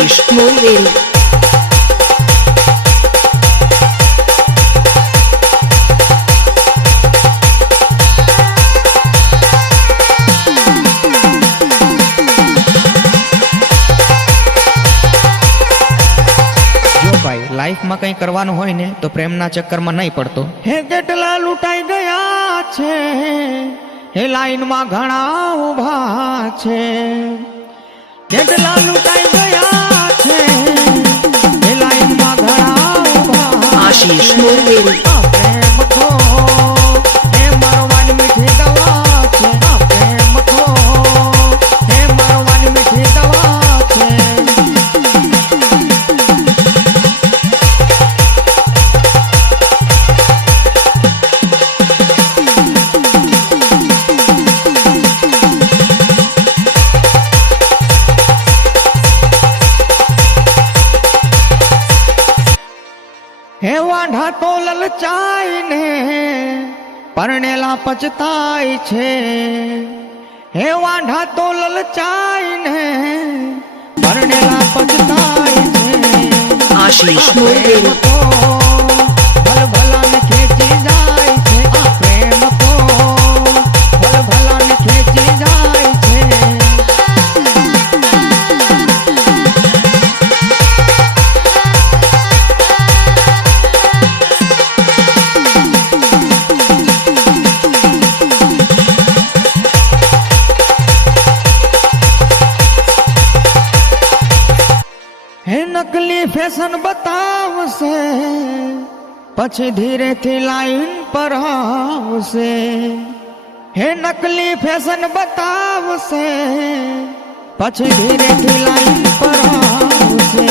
આશીષ મોરવેરી life में कई करवानुं होय ने तो प्रेमना चक्कर में नहीं पड़तो। हे केटला लूटाई गया छे, हे लाइन में घणा उभा छे, केटला लूटाई गया छे, हे लाइन में घणा उभा। आशीष मोरवेरी प्रेम तो हे मरवानी मीठी दवा छे, प्रेम तो हे मरवानी मीठी दवा छे। हे वाढ़ा तो ललचाई ने परणेला पछताई छे, हे वाढ़ा तो ललचाई ने परणेला पछताई छे। आशीष मोरवेरी भल भला ने खेची जाय छे, प्रेम तो भल भला ने खेची जाय छे। हे नकली फैशन बतावशे, पछी धीरे थी लाइन पर आवशे। हे नकली फैशन बतावशे, पछी धीरे थी लाइन पर आवशे।